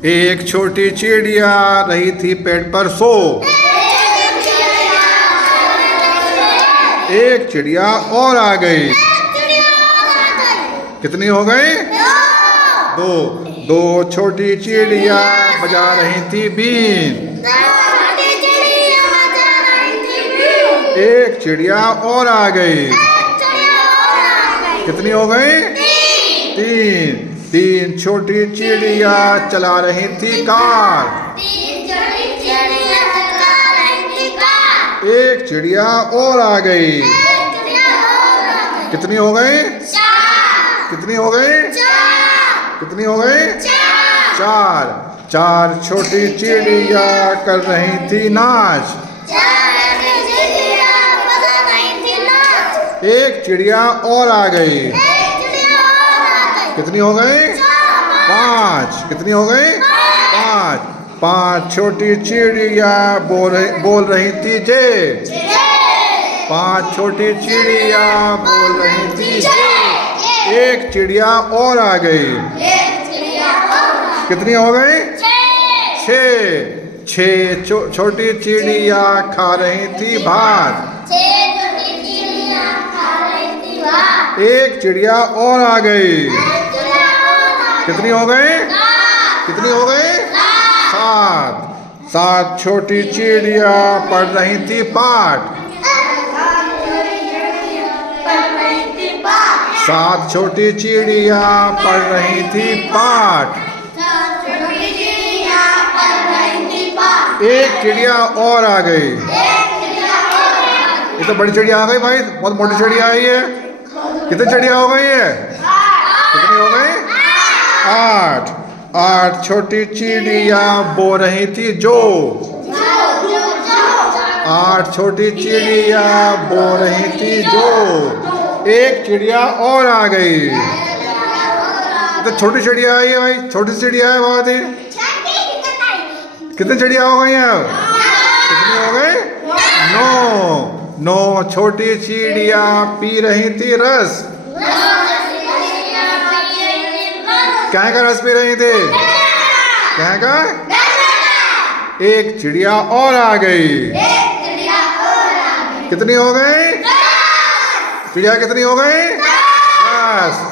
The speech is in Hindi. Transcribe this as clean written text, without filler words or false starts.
एक छोटी चिड़िया रही थी पेड़ पर सो। एक चिड़िया और आ गई। कितनी हो गई? दो। दो छोटी चिड़िया बजा रही थी बीन। एक चिड़िया और आ गई। कितनी हो गई? तीन। तीन छोटी चिड़िया चला रही थी कार। एक चिड़िया और आ गई। कितनी हो गई? कितनी हो गई? कितनी हो गई? चार। चार छोटी चिड़िया कर रही थी नाच। एक चिड़िया और आ गई। कितनी हो गई? पांच। कितनी हो गई? पांच। पांच छोटी चिड़िया बोल रही थी जे। पांच छोटी चिड़िया बोल रही थी जे। एक चिड़िया और आ गई। कितनी हो गई? छः। छः छोटी चिड़िया खा रही थी भात। एक चिड़िया और आ गई। कितनी हो गई? कितनी हो गई? सात। सात छोटी चिड़िया पढ़ रही थी पाठ। सात छोटी चिड़िया पढ़ रही थी पाठ। एक चिड़िया और आ गई। ये तो बड़ी चिड़िया आ गई भाई, बहुत मोटी चिड़िया आई है। कितनी चिड़िया हो गई है? कितनी हो गई? आठ। आठ छोटी चिड़िया बोल रही थी जो। आठ छोटी चिड़िया बोल रही थी जो। एक चिड़िया और आ गई। तो छोटी चिड़िया आई है भाई, छोटी चिड़िया है बहुत ही। कितनी चिड़िया हो गई हैं? कितनी हो गई? नौ। नौ छोटी चिड़िया पी रही थी रस। क्या का रस पी रही थी? क्या का? एक चिड़िया और आ गई। कितनी हो गई? चिड़िया कितनी हो गई? 10।